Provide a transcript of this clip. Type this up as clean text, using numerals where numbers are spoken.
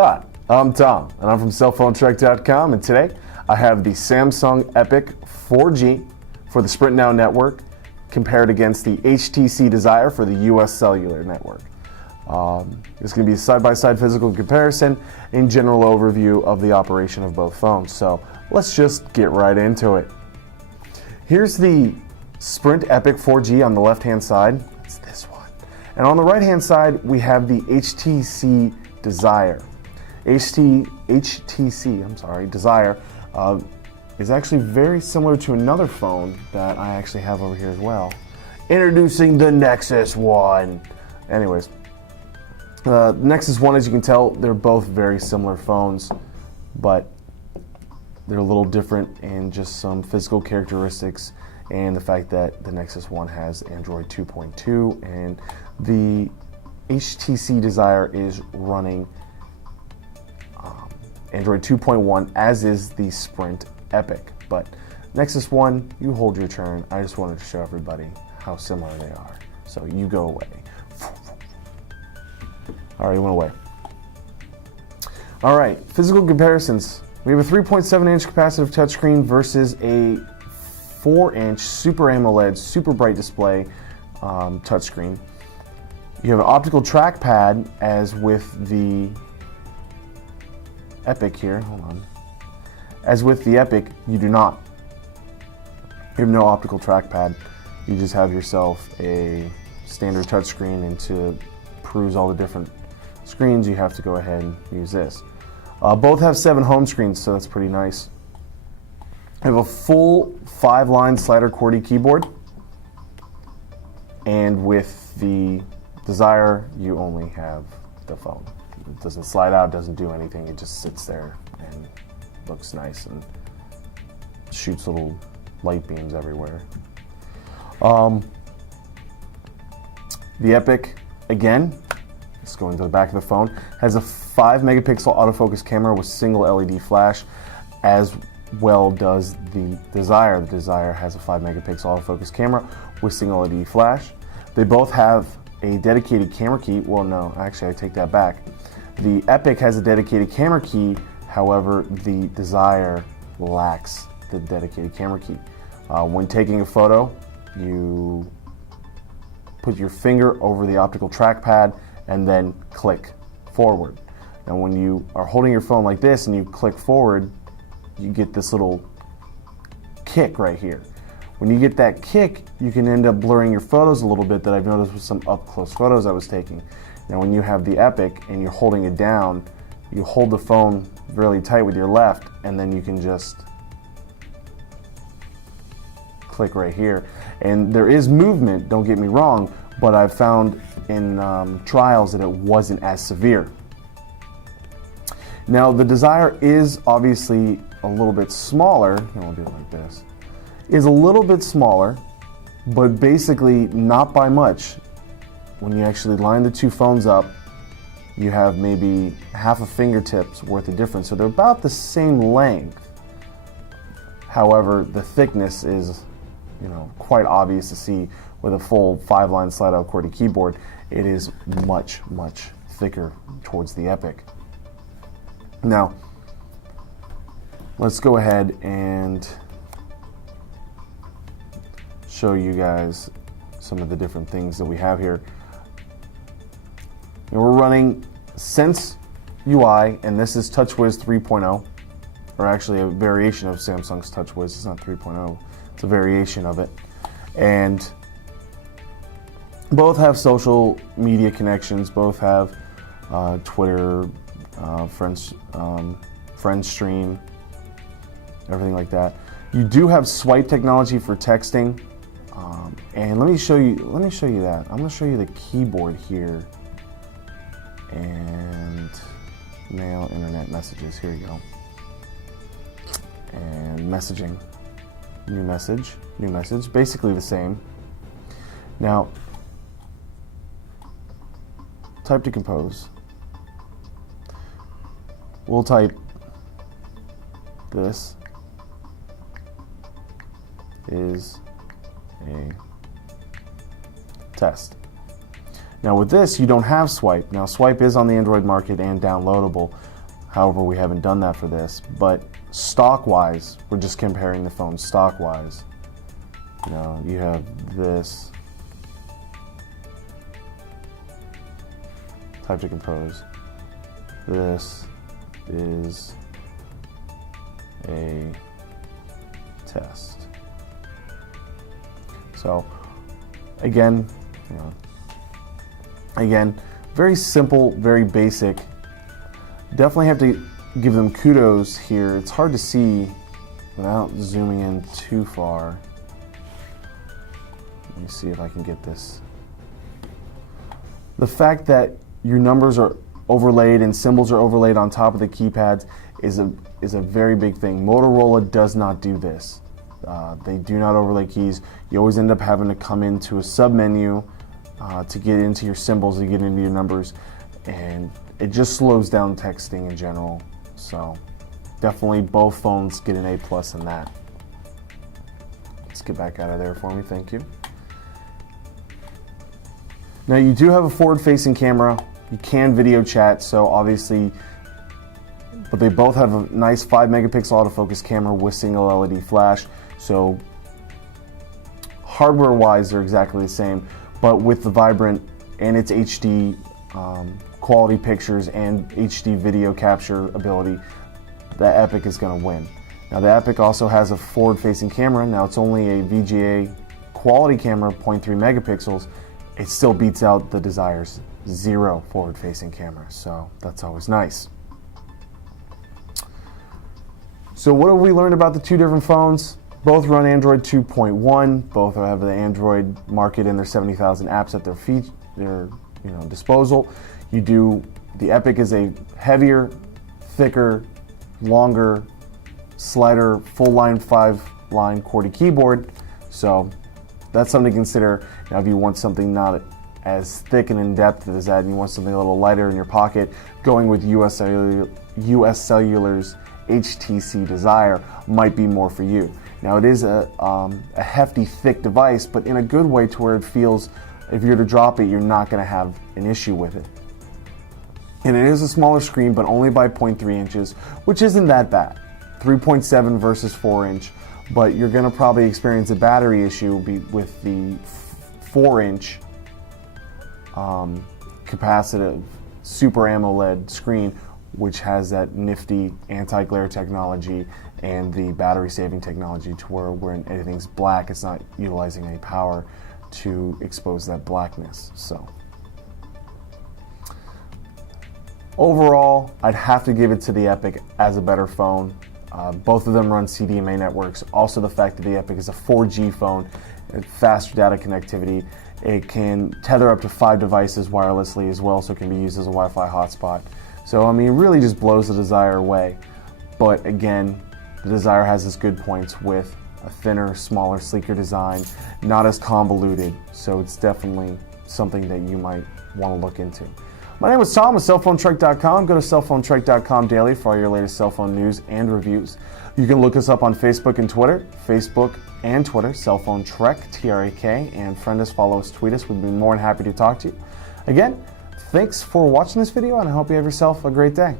Hi, I'm Tom, and I'm from cellphonetrek.com, and today I have the Samsung Epic 4G for the Sprint Now network compared against the HTC Desire for the US Cellular network. It's going to be a side-by-side physical comparison and general overview of the operation of both phones. So let's just get right into it. Here's the Sprint Epic 4G on the left-hand side. It's this one. And on the right-hand side, we have the HTC Desire. HTC Desire is actually very similar to another phone that I actually have over here as well. Introducing the Nexus One. Anyways, Nexus One, as you can tell, they're both very similar phones, but they're a little different in just some physical characteristics and the fact that the Nexus One has Android 2.2 and the HTC Desire is running Android 2.1, as is the Sprint Epic. But Nexus One, you hold your turn. I just wanted to show everybody how similar they are. So you go away. All right, you went away. All right, physical comparisons. We have a 3.7-inch capacitive touchscreen versus a 4-inch Super AMOLED, super bright display touchscreen. You have an optical trackpad, as with the Epic here. Hold on. As with the Epic, you do not. You have no optical trackpad. You just have yourself a standard touchscreen, and to peruse all the different screens, you have to go ahead and use this. Both have 7 home screens, so that's pretty nice. I have a full 5-line slider QWERTY keyboard, and with the Desire, you only have the phone. It doesn't slide out, doesn't do anything, it just sits there and looks nice and shoots little light beams everywhere. The Epic, again, let's go into the back of the phone, has a 5-megapixel autofocus camera with single LED flash, as well does the Desire. The Desire has a 5-megapixel autofocus camera with single LED flash. They both have a dedicated camera key. Well, no, actually I take that back. The Epic has a dedicated camera key, however, the Desire lacks the dedicated camera key. When taking a photo, you put your finger over the optical trackpad and then click forward. Now when you are holding your phone like this and you click forward, you get this little kick right here. When you get that kick, you can end up blurring your photos a little bit, that I've noticed with some up-close photos I was taking. Now when you have the Epic and you're holding it down, you hold the phone really tight with your left, and then you can just click right here. And there is movement, don't get me wrong, but I've found in trials that it wasn't as severe. Now the Desire is obviously a little bit smaller, and I'll do it like this, is a little bit smaller, but basically not by much. When you actually line the two phones up, you have maybe half a fingertip's worth of difference. So they're about the same length. However, the thickness is, quite obvious to see with a full 5-line slide-out QWERTY keyboard. It is much, much thicker towards the Epic. Now, let's go ahead and show you guys some of the different things that we have here. And we're running Sense UI, and this is TouchWiz 3.0, or actually a variation of Samsung's TouchWiz. It's not 3.0, it's a variation of it. And both have social media connections, both have Twitter, Friendstream, everything like that. You do have swipe technology for texting, and let me show you that. I'm going to show you the keyboard here, and mail, internet messages. Here you go. And messaging, new message, basically the same. Now, type to compose. We'll type this is a test. Now with this, you don't have swipe. Now swipe is on the Android market and downloadable, However, we haven't done that for this, but stock-wise, we're just comparing the phones stock-wise. You know, you have this type to compose. This is a test. So again, very simple, very basic. Definitely have to give them kudos here. It's hard to see without zooming in too far. Let me see if I can get this. The fact that your numbers are overlaid and symbols are overlaid on top of the keypads is a very big thing. Motorola does not do this. They do not overlay keys. You always end up having to come into a sub-menu to get into your symbols, to get into your numbers, and it just slows down texting in general. So definitely both phones get an A+ in that. Let's get back out of there for me, thank you. Now you do have a forward-facing camera. You can video chat, so obviously, but they both have a nice 5 megapixel autofocus camera with single LED flash. So hardware-wise, they're exactly the same, but with the Vibrant and its HD quality pictures and HD video capture ability, the Epic is going to win. Now the Epic also has a forward-facing camera. Now it's only a VGA quality camera, 0.3 megapixels. It still beats out the Desire's 0 forward-facing camera, so that's always nice. So what have we learned about the two different phones? Both run Android 2.1. Both have the Android market and their 70,000 apps at their disposal. The Epic is a heavier, thicker, longer, slider, full-line 5-line QWERTY keyboard. So that's something to consider. Now, if you want something not as thick and in-depth as that, and you want something a little lighter in your pocket, going with US Cellular's HTC Desire might be more for you. Now, it is a hefty, thick device, but in a good way to where it feels, if you're to drop it, you're not going to have an issue with it. And it is a smaller screen, but only by 0.3 inches, which isn't that bad. 3.7 versus 4-inch, but you're going to probably experience a battery issue with the 4-inch capacitive Super AMOLED screen, which has that nifty anti-glare technology and the battery saving technology to where when anything's black, it's not utilizing any power to expose that blackness. So overall, I'd have to give it to the Epic as a better phone. Both of them run CDMA networks. Also, the fact that the Epic is a 4G phone, faster data connectivity. It can tether up to 5 devices wirelessly as well, so it can be used as a Wi-Fi hotspot. So, I mean, it really just blows the Desire away. But again, the Desire has its good points with a thinner, smaller, sleeker design, not as convoluted. So it's definitely something that you might want to look into. My name is Tom with cellphonetrek.com. Go to cellphonetrek.com daily for all your latest cell phone news and reviews. You can look us up on Facebook and Twitter. Facebook and Twitter, Cellphone Trek, T-R-E-K, and friend us, follow us, tweet us. We'd be more than happy to talk to you. Again, thanks for watching this video, and I hope you have yourself a great day.